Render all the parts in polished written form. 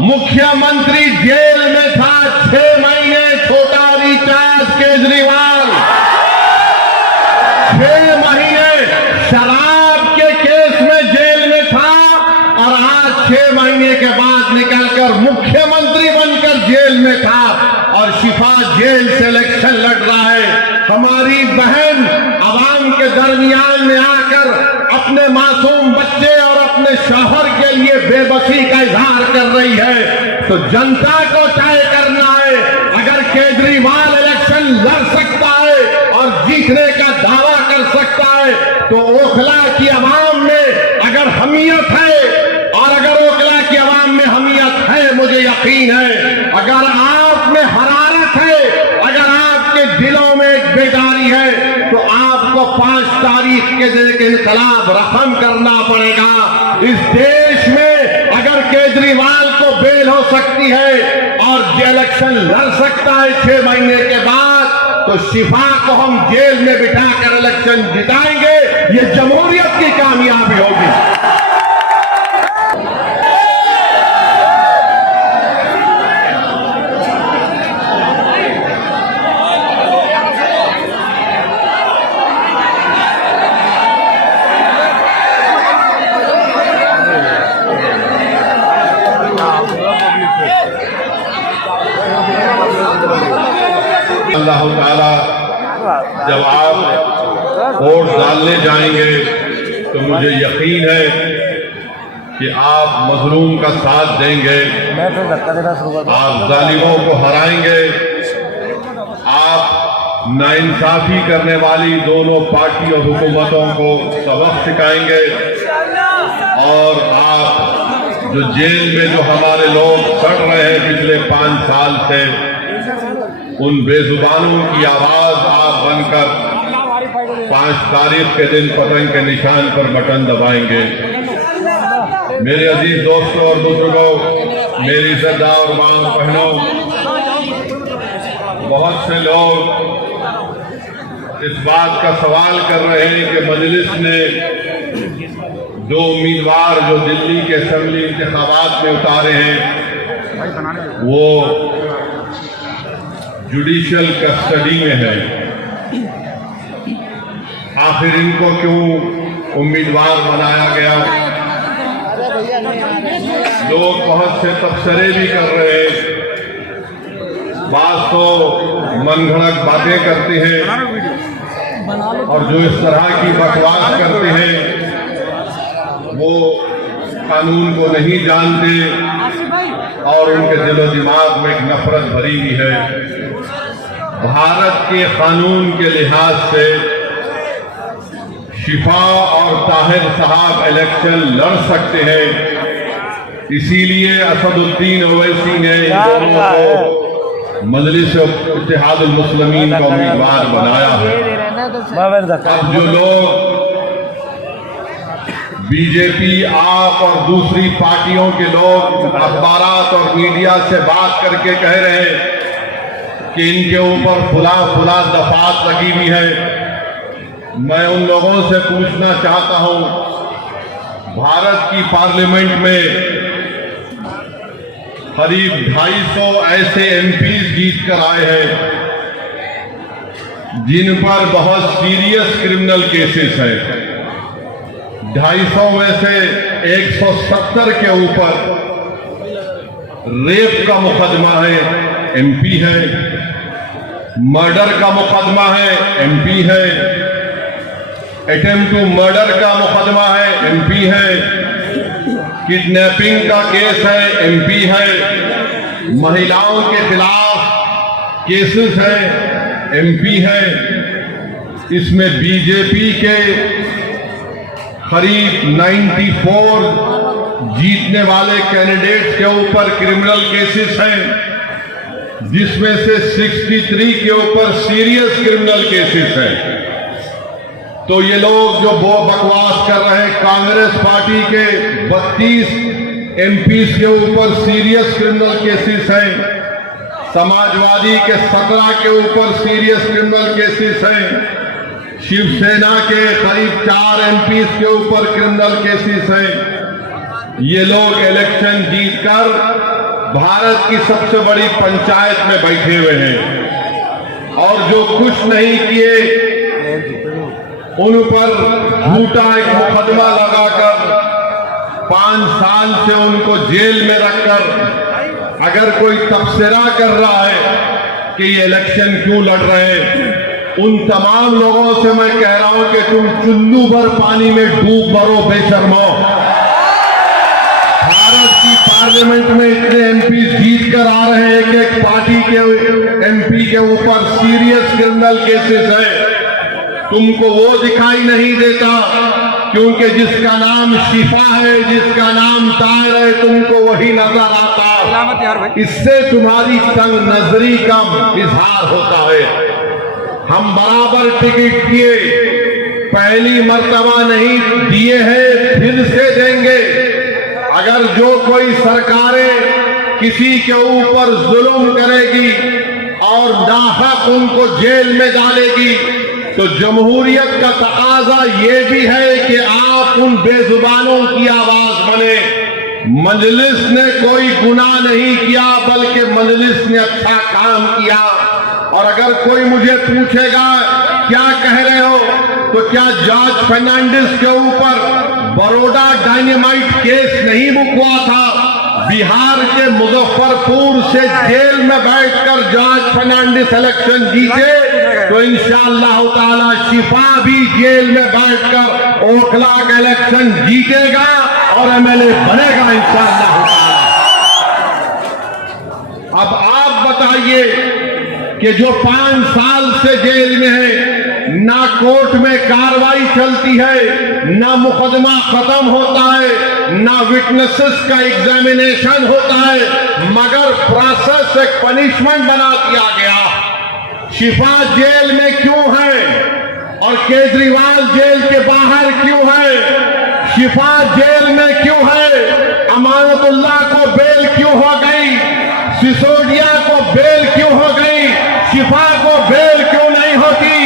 मुख्यमंत्री जेल में था 6 महीने, छोटा रिचार्ज केजरीवाल 6 महीने शराब के केस में जेल में था और आज 6 महीने के बाद निकलकर मुख्यमंत्री बनकर जेल में था और शिफा जेल से इलेक्शन लड़ रहा है। हमारी बहन आवाम के दरमियान में आकर अपने मासूम बच्चे और अपने शौहर के लिए बेबसी का इजहार कर रही है। तो जनता को तय करना है, अगर केजरीवाल इलेक्शन लड़ सकता है और जीतने का दावा कर सकता है तो ओखला की आवाम में अगर हमीयत है और अगर ओखला की आवाम में हमीयत है, मुझे यकीन है अगर आप में हरारत है, अगर आपके दिलों में एक बेदारी है तो आपको 5 तारीख के दिन एक इनकलाब रकम करना पड़ेगा। इस देश में अगर केजरीवाल को बेल हो सकती है और इलेक्शन लड़ सकता है 6 महीने के बाद, तो शिफा को हम जेल में बिठाकर इलेक्शन जिताएंगे। ये जमहूरियत की कामयाबी होगी। अल्लाह ताला जब आप वोट डालने जाएंगे तो मुझे यकीन है कि आप मजलूम का साथ देंगे, आप जालिमों को हराएंगे, आप नाइंसाफी करने वाली दोनों पार्टी और हुकूमतों को सबक सिखाएंगे और आप जो जेल में जो हमारे लोग सड़ रहे हैं पिछले 5 साल से, उन बेजुबानों की आवाज आप बनकर 5 तारीख के दिन पतंग के निशान पर बटन दबाएंगे। मेरे अजीज दोस्तों और बुजुर्गों, मेरी श्रद्धा और मां बहनों, बहुत से लोग इस बात का सवाल कर रहे हैं कि मजलिस ने 2 उम्मीदवार जो दिल्ली के असेंबली इंतखाबात में उतारे हैं वो जुडिशियल कस्टडी में है, आखिर इनको क्यों उम्मीदवार बनाया गया? लोग बहुत से तबसरे भी कर रहे हैं, बात तो मनगढ़ंत बातें करते हैं और जो इस तरह की बकवास करते हैं वो कानून को नहीं जानते और उनके दिलो दिमाग में एक नफरत भरी हुई है। भारत के कानून के लिहाज से शिफा और ताहिर साहब इलेक्शन लड़ सकते हैं, इसीलिए असदुद्दीन ओवैसी ने इन दोनों को मजलिस इत्तेहादुल मुस्लिमीन का उम्मीदवार बनाया है। अब जो लोग बीजेपी, आप और दूसरी पार्टियों के लोग अखबारात और मीडिया से बात करके कह रहे हैं कि इनके ऊपर फुला दफात लगी हुई है, मैं उन लोगों से पूछना चाहता हूं, भारत की पार्लियामेंट में करीब 250 ऐसे एमपीज जीत कर आए हैं जिन पर बहुत सीरियस क्रिमिनल केसेस हैं। 250 में से 170 के ऊपर रेप का मुकदमा है, एमपी है, मर्डर का मुकदमा है, एमपी है, अटेम्प्ट टू मर्डर का मुकदमा है, एमपी है, किडनैपिंग का केस है, एमपी है, महिलाओं के खिलाफ केसेस है, एमपी है। इसमें बीजेपी के करीब 94 जीतने वाले कैंडिडेट्स के ऊपर क्रिमिनल केसेस हैं, जिसमें से 63 के ऊपर सीरियस क्रिमिनल केसेस हैं। तो ये लोग जो बकवास कर रहे हैं, कांग्रेस पार्टी के 32 एमपीज के ऊपर सीरियस क्रिमिनल केसेस हैं, समाजवादी के 17 के ऊपर सीरियस क्रिमिनल केसेस हैं, शिवसेना के करीब 4 एमपीज के ऊपर क्रिमिनल केसेस हैं। ये लोग इलेक्शन जीतकर भारत की सबसे बड़ी पंचायत में बैठे हुए हैं और जो कुछ नहीं किए उन पर झूठा एक मुकदमा लगाकर 5 साल से उनको जेल में रखकर अगर कोई तबसरा कर रहा है कि ये इलेक्शन क्यों लड़ रहे हैं, उन तमाम लोगों से मैं कह रहा हूं कि तुम चुल्लू भर पानी में डूब मरो बेशर्मो। भारत की पार्लियामेंट में इतने एमपी जीत कर आ रहे हैं कि एक पार्टी के एमपी के ऊपर सीरियस क्रिमिनल केसेस है, तुमको वो दिखाई नहीं देता क्योंकि जिसका नाम शिफा है, जिसका नाम ताहिर है, तुमको वही नजर आता। इससे तुम्हारी तंग नजरी का इजहार होता है। हम बराबर टिकट दिए, पहली मर्तबा नहीं दिए हैं, फिर से देंगे। अगर जो कोई सरकारें किसी के ऊपर जुल्म करेगी और नाहक उनको जेल में डालेगी तो जमहूरियत का तकाजा ये भी है कि आप उन बेजुबानों की आवाज बने। मजलिस ने कोई गुनाह नहीं किया बल्कि मजलिस ने अच्छा काम किया। और अगर कोई मुझे पूछेगा क्या कह रहे हो, तो क्या जॉर्ज फर्नांडिस के ऊपर बड़ौदा डायनेमाइट केस नहीं मुकवा था? बिहार के मुजफ्फरपुर से जेल में बैठकर जॉर्ज फर्नांडिस इलेक्शन जीते तो इंशाअल्लाह ताला शिफा भी जेल में बैठकर ओखला का इलेक्शन जीतेगा और एमएलए बनेगा इंशाअल्लाह ताला। अब आप बताइए कि जो 5 साल से जेल में है, ना कोर्ट में कार्रवाई चलती है, ना मुकदमा खत्म होता है, ना विटनेसेस का एग्जामिनेशन होता है, मगर प्रोसेस एक पनिशमेंट बना दिया गया। शिफा जेल में क्यों है और केजरीवाल जेल के बाहर क्यों है? शिफा जेल में क्यों है? अमानतुल्लाह को बेल क्यों हो गई? सिसोदिया को बेल क्यों हो गई? शिफा को बेल क्यों नहीं होती?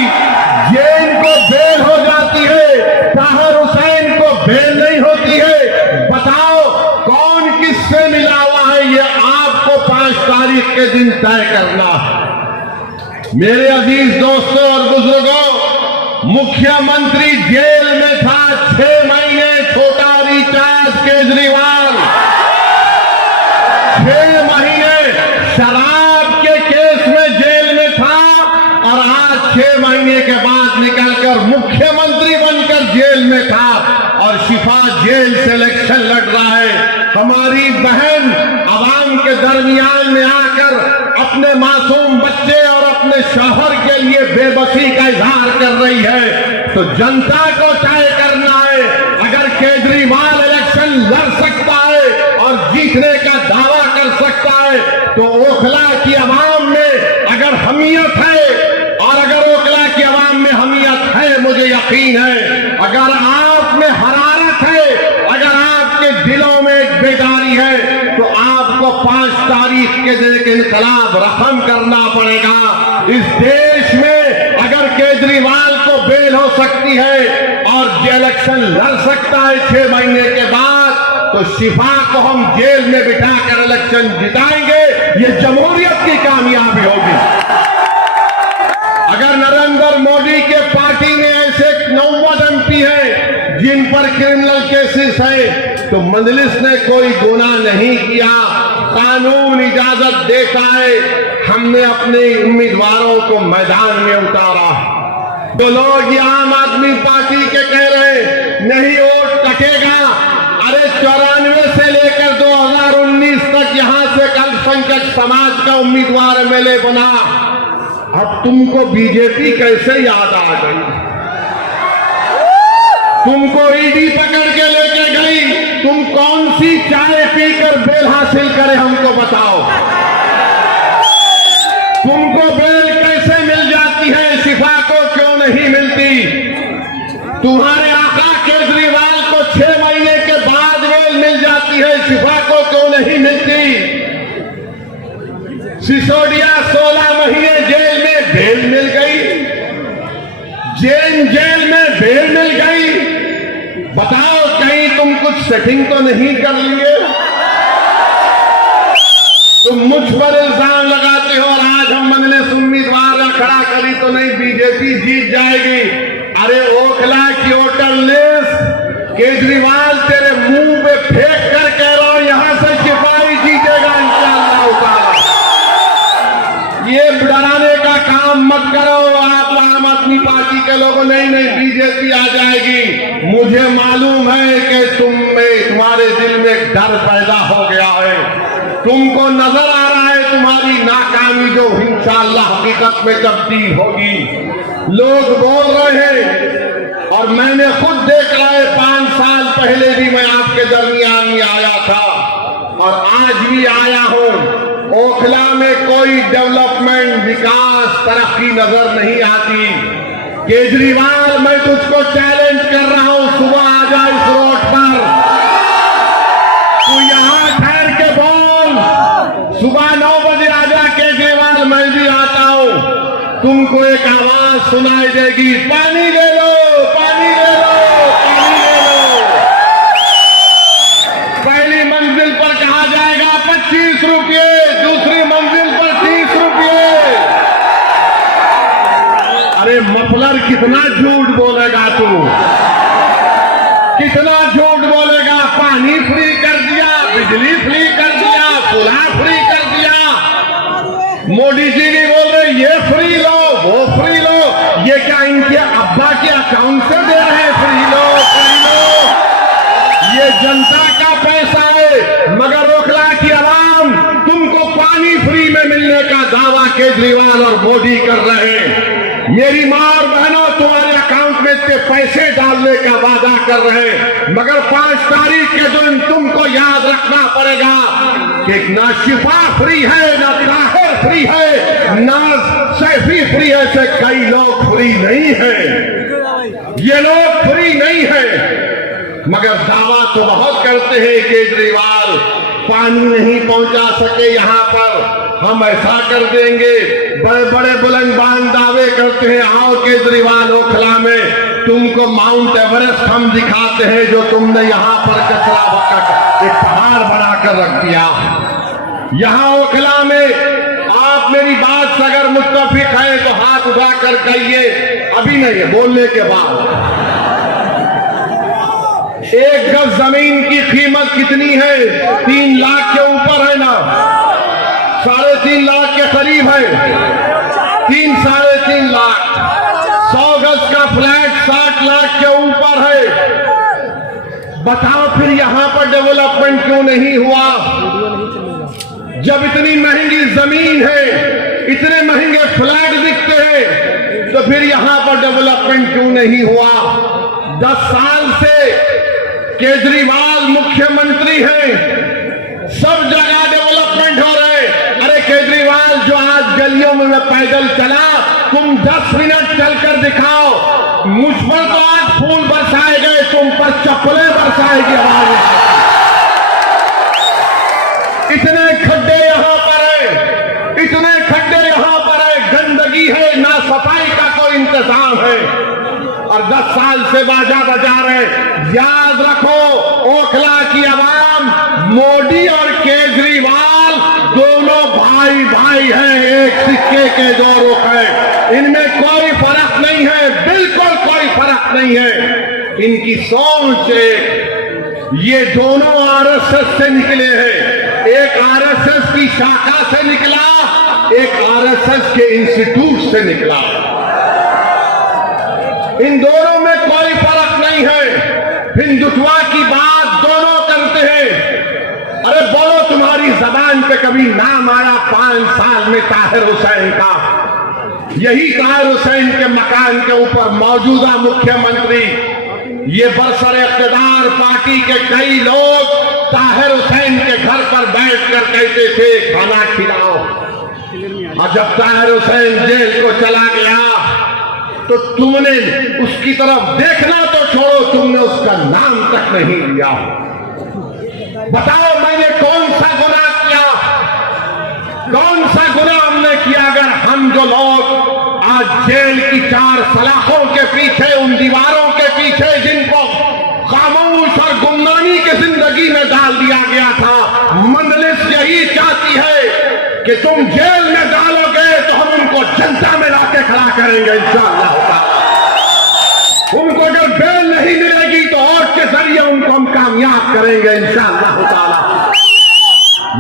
जैन को बेल हो जाती है, ताहिर हुसैन को बेल नहीं होती है। बताओ कौन किससे मिला हुआ है, ये आपको 5 तारीख के दिन तय करना है। मेरे अजीज दोस्तों और बुजुर्गों, मुख्यमंत्री जेल में था 6 महीने, छोटा रिचार्ज केजरीवाल 6 महीने शराब के केस में जेल में था और आज 6 महीने के बाद निकलकर मुख्यमंत्री बनकर जेल में था और शिफा जेल से इलेक्शन लड़ रहा है। हमारी बहन आवाम के दरमियान में आकर अपने मासूम बच्चे और अपने शौहर के लिए बेबसी का इजहार कर रही है, तो जनता को तय करना है। अगर केजरीवाल इलेक्शन लड़ सकता है और जीतने का दावा कर सकता है तो ओखला की आवाम में अगर हमीयत है, और अगर ओखला की आवाम में हमीयत है, मुझे यकीन है, अगर आप में हरारत है, अगर आपके दिलों में एक बेदारी है, तो आपको 5 तारीख के दिन इनकलाब रकम करना पड़ेगा। इस देश में अगर केजरीवाल को बेल हो सकती है और इलेक्शन लड़ सकता है 6 महीने के बाद, तो शिफा को हम जेल में बिठाकर इलेक्शन जिताएंगे। ये जमहूरियत की कामयाबी होगी। अगर नरेंद्र मोदी के पार्टी में ऐसे 9 एमपी हैं जिन पर क्रिमिनल केसेस है, तो मजलिस ने कोई गुनाह नहीं किया, कानून इजाजत देता है, हमने अपने उम्मीदवारों को मैदान में उतारा। तो लोग ये आम आदमी पार्टी के कह रहे नहीं वोट कटेगा, अरे 94 से लेकर 2019 तक यहां से अल्पसंख्यक समाज का उम्मीदवार एमएलए बना। अब तुमको बीजेपी कैसे याद आ गई? तुमको ईडी पकड़ के लेके गई, तुम कौन सी चाय पीकर बेल हासिल करे हमको बताओ। तुमको बेल कैसे मिल जाती है, शिफा को क्यों नहीं मिलती? तुम्हारे आका केजरीवाल को 6 महीने के बाद बेल मिल जाती है, शिफा को क्यों नहीं मिलती? सिसोदिया 16 महीने जेल में बेल मिल गई, जैन जेल में बेल मिल गई। बताओ कहीं तुम कुछ सेटिंग तो नहीं कर लिए? तुम मुझ पर इल्जाम लगाते हो और आज हम मजलिस उम्मीदवार खड़ा करी तो नहीं बीजेपी जीत जाएगी। अरे ओखला की वोटर लिस्ट केजरीवाल तेरे मुंह पे फेंक कर कह रहा हूं, यहां से सिपाही जीतेगा इंशाअल्लाह ताला। ये डराने का काम मत करो आप आम आदमी पार्टी के लोगों। नहीं बीजेपी आ जाएगी। मुझे मालूम है कि तुम्हारे दिल में डर पैदा हो गया है। तुमको नजर आ रहा है तुम्हारी नाकामी जो इंशाअल्लाह हकीकत में तब्दील होगी। लोग बोल रहे हैं और मैंने खुद देख रहा है, 5 साल पहले भी मैं आपके दरमियान में आया था और आज भी आया हूं। ओखला में कोई डेवलपमेंट, विकास, तरक्की नजर नहीं आती। केजरीवाल, मैं तुझको चैलेंज कर रहा हूं, सुबह आ जा इस रोड पर, तू यहां ठहर के बोल, सुबह 9 बजे आ जा केजरीवाल, मैं भी आता हूं। तुमको एक आवाज सुनाई देगी, पानी ले लो, पानी ले लो, पानी ले लो। पहली मंजिल पर कहा जाएगा 25 रुपये, दूसरी मंजिल पर 30 रुपये। अरे मफलर, कितना झूठ बोलेगा तू, कितना झूठ बोलेगा। पानी फ्री कर दिया, बिजली फ्री कर दिया, पुला फ्री कर दिया। मोदी जी भी बोल रहे ये फ्री लो, वो फ्री लो। ये क्या इनके अब्बा के अकाउंट से दे रहे हैं? फ्री लो, फ्री लो। ये जनता का पैसा है। मगर ओखला की आवाम, तुमको पानी फ्री में मिलने का दावा केजरीवाल और मोदी कर रहे हैं। मेरी मां और बहनों, तुम्हारे अकाउंट में इतने पैसे डालने का वादा कर रहे हैं, मगर 5 तारीख के दिन तुमको याद रखना पड़ेगा कि ना शिफा फ्री है, ना ताहिर फ्री है, ना सैफी फ्री है, से कई लोग फ्री नहीं है। ये लोग फ्री नहीं है, मगर दावा तो बहुत करते हैं केजरीवाल पानी नहीं पहुंचा सके यहां पर, हम ऐसा कर देंगे। बड़े बड़े बुलंदबान दावे करते हैं, आओ केजरीवाल ओखला में तुमको माउंट एवरेस्ट हम दिखाते हैं, जो तुमने यहां पर कचरा एक पहाड़ बनाकर रख दिया। यहां ओखला में आप मेरी बात से अगर मुत्तफिक है तो हाथ उठाकर कहिए, अभी नहीं है, बोलने के बाद। 1 गज जमीन की कीमत कितनी है? 3 लाख के ऊपर है ना, 3.5 लाख के करीब है, 3-3.5 लाख। 100 गज का फ्लैट 60 लाख के ऊपर है। बताओ फिर यहां पर डेवलपमेंट क्यों नहीं हुआ? जब इतनी महंगी जमीन है, इतने महंगे फ्लैट दिखते हैं, तो फिर यहां पर डेवलपमेंट क्यों नहीं हुआ? 10 साल से केजरीवाल मुख्यमंत्री हैं, सब जगह डेवलपमेंट हो रहे। अरे केजरीवाल, जो आज गलियों में मैं पैदल चला, तुम 10 मिनट चलकर दिखाओ, मुझ पर तो आज फूल बरसाए गए, तुम पर चप्पलें बरसाएगी आवाज। इतने खड्डे यहां पर है, इतने खड्डे यहां पर है, गंदगी है, ना सफाई का कोई इंतजाम है, और 10 साल से बाजा बजा रहे। याद रखो, ओखला की आवाम, मोदी और केजरीवाल दोनों भाई भाई हैं, एक सिक्के के 2 रुख हैं। इनमें कोई फर्क नहीं है, बिल्कुल कोई फर्क नहीं है। इनकी सोच ये दोनों आरएसएस से निकले हैं। एक आरएसएस की शाखा से निकला, एक आरएसएस के इंस्टीट्यूट से निकला। इन दोनों में कोई फर्क नहीं है। हिंदुत्व की बात दोनों करते हैं। अरे बोलो, तुम्हारी जबान पे कभी नाम आया 5 साल में ताहिर हुसैन का? यही ताहिर हुसैन के मकान के ऊपर मौजूदा मुख्यमंत्री, ये बरसर इख्तिदार पार्टी के कई लोग ताहिर हुसैन के घर पर बैठकर कहते थे खाना खिलाओ। और जब ताहिर हुसैन जेल को चला गया तो तुमने उसकी तरफ देखना तो छोड़ो, तुमने उसका नाम तक नहीं लिया। बताओ, मैंने कौन सा गुनाह किया? कौन सा गुनाह हमने किया? अगर हम जो लोग आज जेल की 4 सलाखों के पीछे, उन दीवारों के पीछे जिनको खामोश और गुमनामी की जिंदगी में डाल दिया गया था, मजलिस यही चाहती है कि तुम जेल में डालोगे तो हम उनको जनता में लाके खड़ा करेंगे इंशाअल्लाह ताला। उनको अगर बेल नहीं मिलेगी तो और के जरिए उनको हम कामयाब करेंगे इंशाअल्लाह ताला।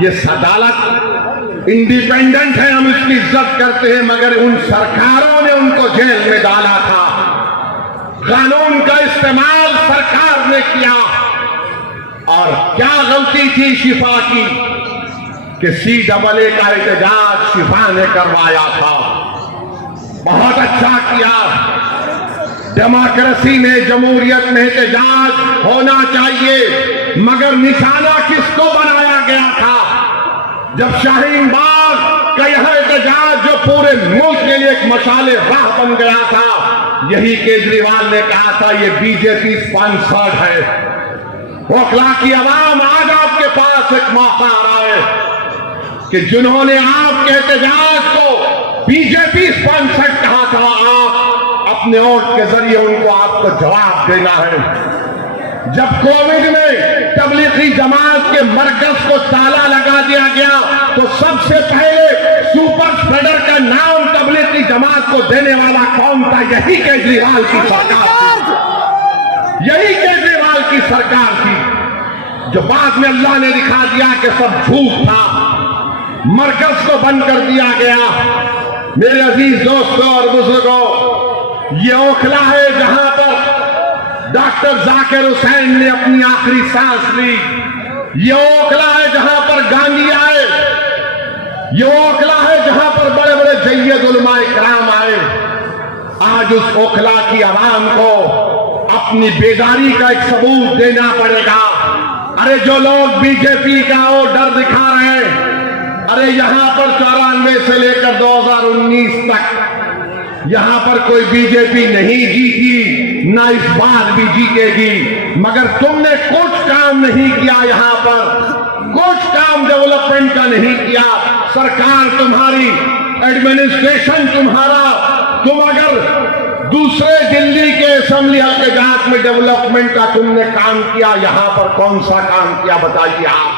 ये अदालत इंडिपेंडेंट है, हम इसकी इज्जत करते हैं, मगर उन सरकारों ने उनको जेल में डाला था। कानून का इस्तेमाल सरकार ने किया। और क्या गलती थी शिफा की कि CAA का एहतजाज शिफा ने करवाया था। बहुत अच्छा किया। डेमोक्रेसी में, जमहूरियत में एहतजाज होना चाहिए, मगर निशाना किसको बनाया गया था? जब शाहीन बाग का यह एहतजाज जो पूरे मुल्क के लिए एक मशाले राह बन गया था, यही केजरीवाल ने कहा था ये बीजेपी स्पॉन्सर्ड है। ओखला की आवाम, आज आपके पास एक मौका आ रहा है कि जिन्होंने आपके एहतजाज को बीजेपी स्पॉन्सर्ड कहा था, आप अपने वोट के जरिए उनको आपको जवाब देना है। जब कोविड में तबलीगी जमात के मरकज को ताला लगा दिया गया तो सबसे पहले सुपर स्प्रेडर का नाम तबलीगी जमात को देने वाला कौन था? यही केजरीवाल की सरकार थी। यही केजरीवाल की सरकार थी, जो बाद में अल्लाह ने दिखा दिया कि सब झूठ था, मरकज को बंद कर दिया गया। मेरे अजीज दोस्तों और बुजुर्गों, ये ओखला है जहां पर डॉक्टर जाकिर हुसैन ने अपनी आखिरी सांस ली। ये ओखला है जहां पर गांधी आए। ये ओखला है जहां पर बड़े बड़े जय्यद उलमा इकराम आए। आज उस ओखला की आवाम को अपनी बेदारी का एक सबूत देना पड़ेगा। अरे जो लोग बीजेपी का वो डर दिखा रहे हैं, अरे यहां पर 94 से लेकर 2019 तक यहां पर कोई बीजेपी नहीं जीती, ना इस बार भी जीतेगी, मगर तुमने कुछ काम नहीं किया। यहां पर कुछ काम डेवलपमेंट का नहीं किया। सरकार तुम्हारी, एडमिनिस्ट्रेशन तुम्हारा, तुम अगर दूसरे दिल्ली के असेंबली हल्के जात में डेवलपमेंट का तुमने काम किया, यहां पर कौन सा काम किया बताइए आप?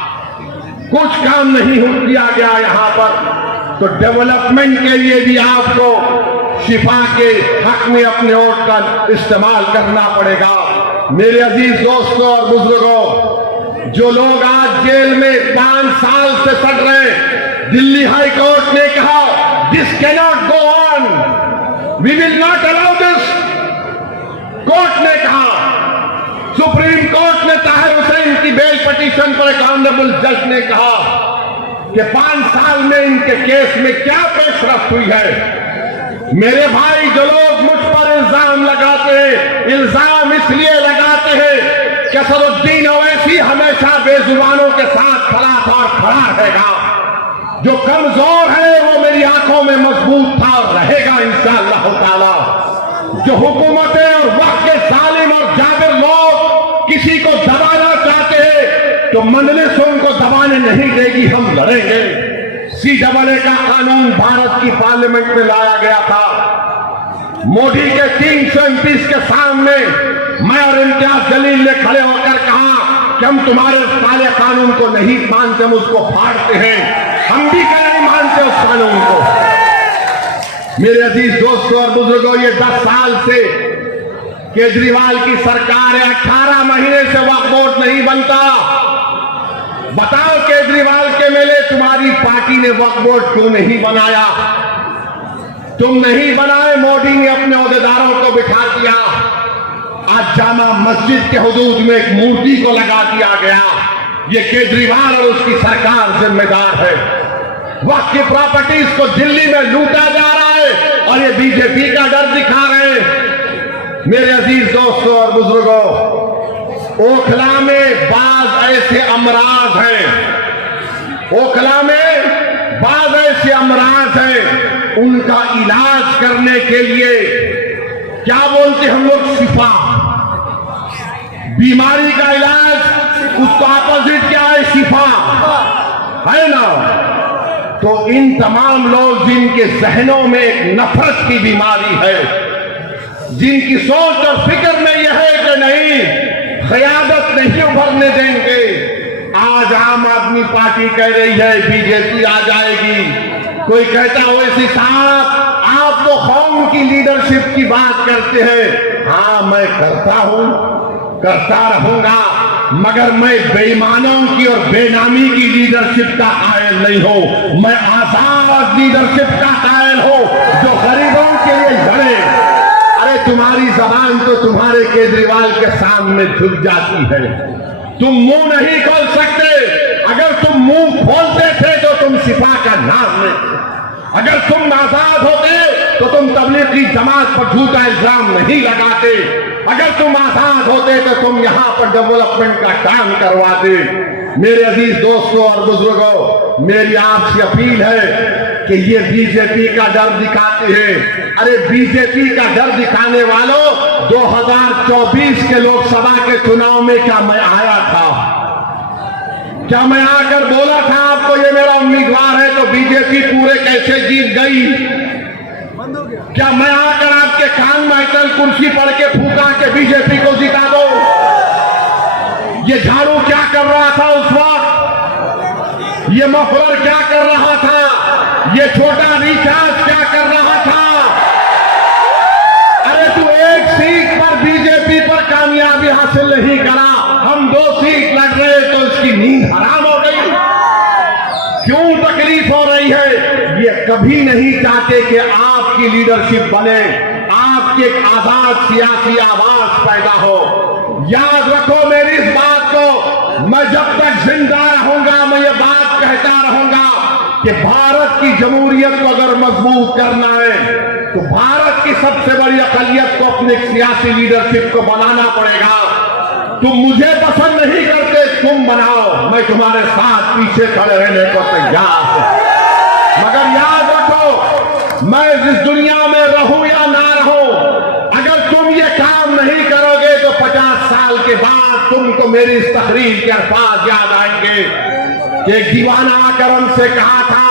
कुछ काम नहीं किया गया यहां पर। तो डेवलपमेंट के लिए भी आपको शिफा के हक में अपने वोट का इस्तेमाल करना पड़ेगा। मेरे अजीज दोस्तों और बुजुर्गों, जो लोग आज जेल में 5 साल से सड़ रहे हैं, दिल्ली हाई कोर्ट ने कहा this cannot go on, we will not allow this. Court ने कहा, सुप्रीम कोर्ट ने ताहिर हुसैन की बेल पिटीशन पर एक ऑनरेबल जज ने कहा कि 5 साल में इनके केस में क्या पेशरफ्त हुई है। मेरे भाई, जो लोग मुझ पर इल्जाम लगाते हैं, इल्जाम इसलिए लगाते हैं कि असदुद्दीन ओवैसी हमेशा बेजुबानों के साथ खड़ा था और खड़ा रहेगा। जो कमजोर है वो मेरी आंखों में मजबूत था और रहेगा इंशाअल्लाह ताला। जो हुकूमतें और वक्त के जालिम और जाबिर लोग किसी को दबाना चाहते हैं तो मजलिस उनको दबाने नहीं देगी, हम लड़ेंगे। CAA का कानून भारत की पार्लियामेंट में लाया गया था। मोदी के 300 MPs के सामने मैं और इम्तियाज जलील ने खड़े होकर कहा कि हम तुम्हारे उस काले कानून को नहीं मानते, हम उसको फाड़ते हैं। हम भी क्या नहीं मानते उस कानून को। मेरे अजीज दोस्तों और बुजुर्गों, ये 10 साल से केजरीवाल की सरकार है, 18 महीने से वक्फ बोर्ड नहीं बनता। बताओ केजरीवाल के मेले तुम्हारी पार्टी ने वक्फ बोर्ड क्यों नहीं बनाया? तुम नहीं बनाए, मोदी ने अपने ओहदेदारों को बिठा दिया। आज जामा मस्जिद के हुदूद में एक मूर्ति को लगा दिया गया। ये केजरीवाल और उसकी सरकार जिम्मेदार है। वक्फ की प्रॉपर्टीज को दिल्ली में लूटा जा रहा है और ये बीजेपी का डर दिखा रहे हैं। मेरे अजीज दोस्तों और बुजुर्गों, ओखला में बाज ऐसे अमराज हैं, ओखला में बाज ऐसे अमराज हैं, उनका इलाज करने के लिए क्या बोलते हम लोग? शिफा। बीमारी का इलाज, उसका अपोजिट क्या है? शिफा, है ना? तो इन तमाम लोग जिनके जहनों में एक नफरत की बीमारी है, जिनकी सोच और फिक्र में यह है कि नहीं, क़यादत नहीं उभरने देंगे। आज आम आदमी पार्टी कह रही है बीजेपी आ जाएगी, कोई कहता ओवैसी साहब आप तो कौम की लीडरशिप की बात करते हैं। हाँ, मैं करता हूं, करता रहूंगा, मगर मैं बेईमानों की और बेनामी की लीडरशिप का कायल नहीं हूं। मैं आजाद लीडरशिप का कायल हूं जो गरीबों के लिए लड़े। अरे तुम्हारी जबान तो तुम्हारे केजरीवाल के सामने झुक जाती है, तुम मुंह नहीं खोल सकते। अगर तुम मुंह खोलते थे तो तुम सिपा का नाम नहीं, अगर तुम आजाद होते तो तुम तबलीग की जमात पर झूठा इल्जाम नहीं लगाते, अगर तुम आजाद होते तो तुम यहां पर डेवलपमेंट का काम करवाते। मेरे अजीज दोस्तों और बुजुर्गों, मेरी आपसे अपील है कि ये बीजेपी का डर दिखाते हैं। अरे बीजेपी का डर दिखाने वालों, 2024 के लोकसभा के चुनाव में क्या मैं आया था? क्या मैं आकर बोला था आपको ये मेरा उम्मीदवार है तो बीजेपी पूरे कैसे जीत गई? क्या मैं आकर आपके कान में अटल कुर्सी पढ़ के फूका के बीजेपी को जिता दो? ये झाड़ू क्या कर रहा था उस वक्त? ये मफलर क्या कर रहा था? ये छोटा रिचार्ज क्या कर रहा था? अरे तू एक सीट पर बीजेपी पर कामयाबी हासिल नहीं करा, हम 2 सीट लड़ रहे तो इसकी नींद हराम हो गई। क्यों तकलीफ हो रही है? ये कभी नहीं चाहते कि आपकी लीडरशिप बने, आपकी एक आजाद सियासी आवाज पैदा हो। याद रखो मेरी इस बात को, मैं जब तक जिंदा रहूंगा मैं ये बात कहता रहूंगा कि भारत की जमहूरियत को अगर मजबूत करना है तो भारत की सबसे बड़ी अक़लियत को अपने सियासी लीडरशिप को बनाना पड़ेगा। तुम मुझे पसंद नहीं करते, तुम बनाओ, मैं तुम्हारे साथ पीछे खड़े रहने को तैयार हूं। मगर याद रखो, मैं इस दुनिया में रहूं या ना रहूं, अगर तुम ये काम नहीं करोगे तो 50 साल के बाद तुमको मेरी इस तकरीर के अल्फाज याद आएंगे कि एक दीवाना आकर हमसे कहा था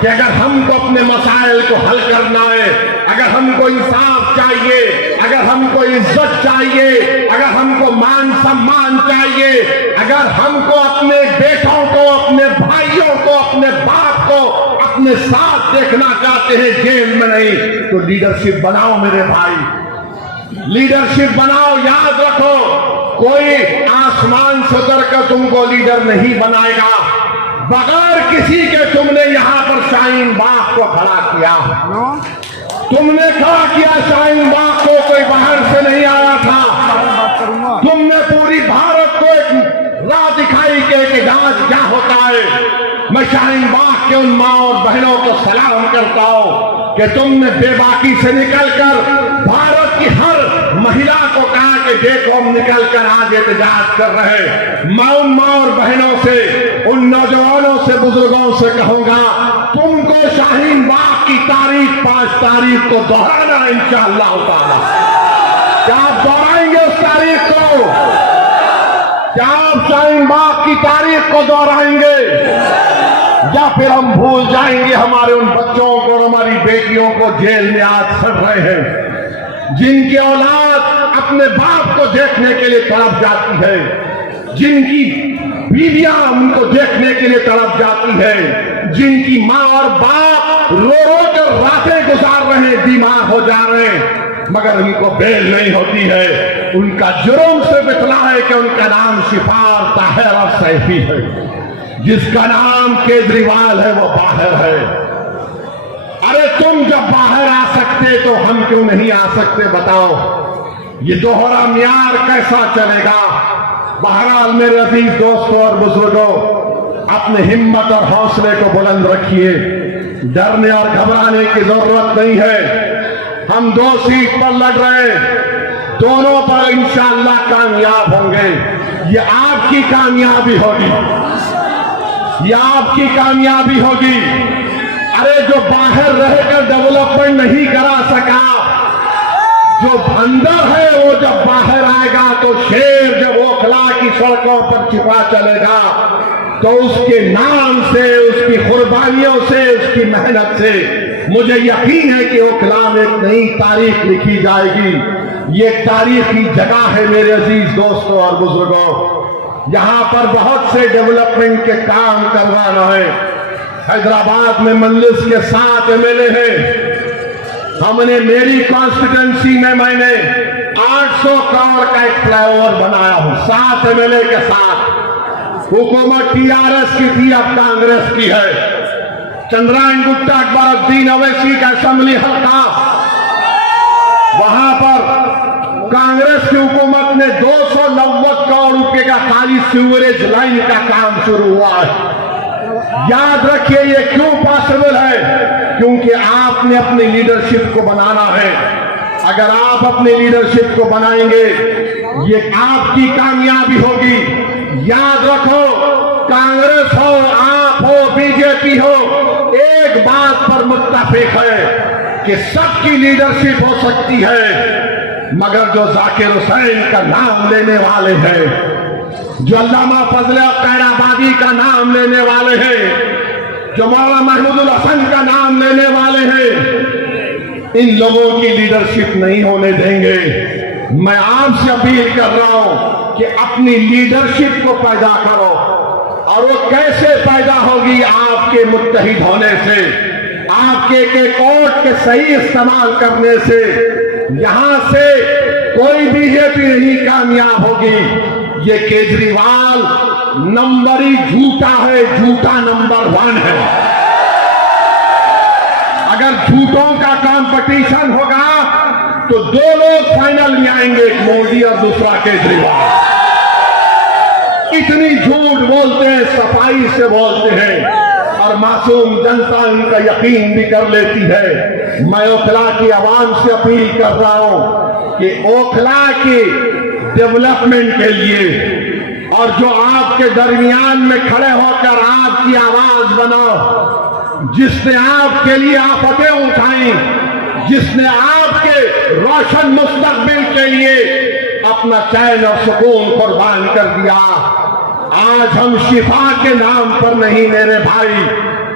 कि अगर हमको अपने मसाइल को हल करना है, अगर हमको इंसाफ चाहिए, अगर हमको इज्जत चाहिए, अगर हमको मान सम्मान चाहिए, अगर हमको अपने बेटों को, अपने भाइयों को, अपने बाप को अपने साथ देखना चाहते हैं, जेल में नहीं, तो लीडरशिप बनाओ मेरे भाई, लीडरशिप बनाओ। याद रखो, कोई आसमान से उतर कर तुमको लीडर नहीं बनाएगा। बगैर किसी के तुमने यहां पर शाहीन बाग को खड़ा किया, तुमने खड़ा किया शाहीन बाग को, कोई बाहर से नहीं आया था। तुमने पूरी भारत को एक राह दिखाई कि डांस क्या होता है। मैं शाहीन बाग के उन माँ और बहनों को सलाम करता हूं कि तुमने बेबाकी से निकलकर भारत की हर महिला को कहा कि देखो हम निकलकर आज एहतजाज कर रहे हैं। मैं उन माँ और बहनों से, उन नौजवानों से, बुजुर्गों से कहूंगा, तुमको शाहीन बाग की तारीख 5 तारीख को दोहराना इंशाअल्लाह ताला। क्या आप दोहराएंगे उस तारीख को? क्या आप शाहीन बाग की तारीख को दोहराएंगे या फिर हम भूल जाएंगे हमारे उन बच्चों को और हमारी बेटियों को जेल में आज सड़ रहे हैं, जिनकी औलाद अपने बाप को देखने के लिए तड़प जाती है, जिनकी बीवियां उनको देखने के लिए तड़प जाती है, जिनकी माँ और बाप रो रो कर रातें गुजार रहे हैं, बीमार हो जा रहे हैं, मगर उनको बेल नहीं होती है। उनका जुर्म सिर्फ इतना है कि उनका नाम शिफार ताहिर और सैफी है, जिसका नाम केजरीवाल है वो बाहर है। अरे तुम जब बाहर आ सकते तो हम क्यों नहीं आ सकते? बताओ, ये दोहरा मियार कैसा चलेगा? बहरहाल मेरे अजीज दोस्तों और बुजुर्गों, अपने हिम्मत और हौसले को बुलंद रखिए, डरने और घबराने की जरूरत नहीं है। हम 2 सीट पर लड़ रहे हैं, दोनों पर इंशाअल्लाह कामयाब होंगे। ये आपकी कामयाबी होगी, ये आपकी कामयाबी होगी। अरे जो बाहर रहकर डेवलपमेंट नहीं करा सका, जो अंदर है वो जब बाहर आएगा तो शेर जब ओखला की सड़कों पर छिपा चलेगा तो उसके नाम से, उसकी कुर्बानियों से, उसकी मेहनत से मुझे यकीन है कि ओखला में एक नई तारीख लिखी जाएगी। ये तारीखी जगह है मेरे अजीज दोस्तों और बुजुर्गों, यहाँ पर बहुत से डेवलपमेंट के काम करवाना है। हैदराबाद में मजलिस के 7 एमएलए हैं। हमने मेरी कॉन्स्टिट्यूंसी में मैंने 800 करोड़ का एक फ्लाईओवर बनाया हूं 7 एमएलए के साथ। हुकूमत टीआरएस की थी, अब कांग्रेस की है। चंद्रायन गुप्ता अकबरुद्दीन अवैसी का असेंबली हल्का, वहां पर कांग्रेस की हुकूमत ने 290 करोड़ रुपए का खाली सीवरेज लाइन का काम शुरू हुआ है। याद रखिए ये क्यों पॉसिबल है, क्योंकि आपने अपनी लीडरशिप को बनाना है। अगर आप अपनी लीडरशिप को बनाएंगे, ये आपकी कामयाबी होगी। याद रखो, कांग्रेस हो, आप हो, बीजेपी हो, एक बात पर मुत्तफिक है कि सबकी लीडरशिप हो सकती है, मगर जो जाकिर हुसैन का नाम लेने वाले हैं, जो अल्लामा फजल कैराबादी का नाम लेने वाले हैं, जो मौलाना महमूदुल हसन का नाम लेने वाले हैं, इन लोगों की लीडरशिप नहीं होने देंगे। मैं आपसे अपील कर रहा हूं कि अपनी लीडरशिप को पैदा करो, और वो कैसे पैदा होगी? आपके मुत्तहिद होने से, आपके एक वोट के सही इस्तेमाल करने से। यहां से कोई बीजेपी नहीं कामयाब होगी। ये केजरीवाल नंबरी झूठा है, झूठा नंबर 1 है। अगर झूठों का कंपटीशन होगा तो 2 लोग फाइनल में आएंगे, एक मोदी और दूसरा केजरीवाल। इतनी झूठ बोलते हैं, सफाई से बोलते हैं, और मासूम जनता इनका यकीन भी कर लेती है। मैं ओखला की आवाम से अपील कर रहा हूं कि ओखला की डेवलपमेंट के लिए, और जो आपके दरमियान में खड़े होकर आपकी आवाज बनाओ, जिसने आपके लिए आफतें उठाई, जिसने आपके रोशन मुस्तकबिल के लिए अपना चैन और सुकून कुर्बान कर दिया। आज हम शिफा के नाम पर नहीं मेरे भाई,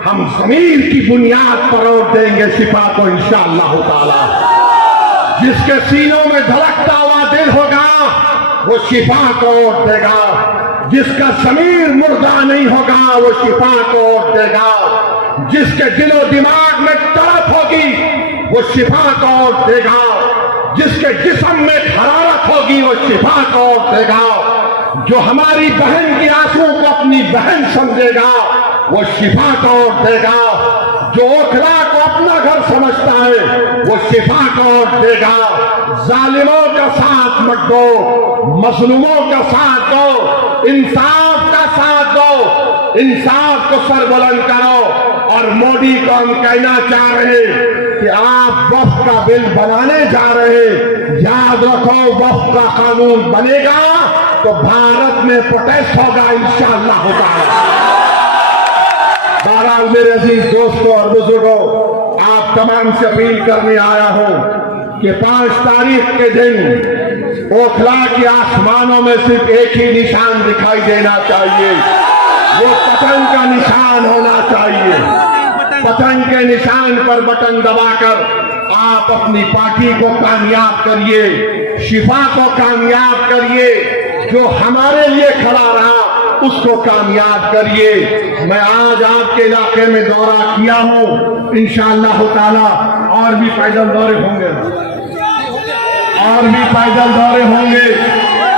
हम ज़मीर की बुनियाद पर वोट देंगे शिफा को इंशाअल्लाह ताला। जिसके सीनों में धड़कता हुआ दिल होगा वो शिफा को वोट देगा। जिसका ज़मीर मुर्दा नहीं होगा वो शिफा को वोट देगा। जिसके दिलो दिमाग में तड़प होगी वो शिफा को वोट देगा। जिसके जिस्म में हरारत होगी वो शिफा को वोट देगा। जो हमारी बहन के आंसू को अपनी बहन समझेगा वो शिफा को वोट देगा। जो ओखला को अपना घर समझता है वो शिफा को वोट देगा। जालिमों का साथ मत दो, मजलूमों का साथ दो, इंसाफ का साथ दो, इंसाफ को सरबुलंद करो। और मोदी को हम कहना चाह रहे कि आप वक्फ का बिल बनाने जा रहे, याद रखो वक्फ का कानून बनेगा तो भारत में प्रोटेस्ट होगा इंशाअल्लाह होगा। बहरहाल मेरे अजीज दोस्तों और बुजुर्गों, आप तमाम से अपील करने आया हूं कि 5 तारीख के दिन ओखला के आसमानों में सिर्फ एक ही निशान दिखाई देना चाहिए, वो पतंग का निशान होना चाहिए। पतंग के निशान पर बटन दबाकर आप अपनी पार्टी को कामयाब करिए, शिफा को कामयाब करिए, जो हमारे लिए खड़ा रहा उसको कामयाब करिए। मैं आज आपके इलाके में दौरा किया हूं, इंशाअल्लाह ताला और भी पैदल दौरे होंगे, और भी पैदल दौरे होंगे,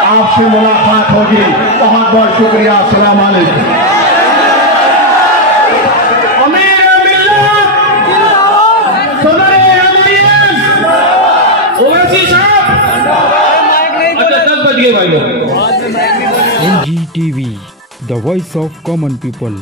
आपसे मुलाकात होगी। बहुत बहुत शुक्रिया। अस्सलाम वालेकुम। NGTV, the voice of common people.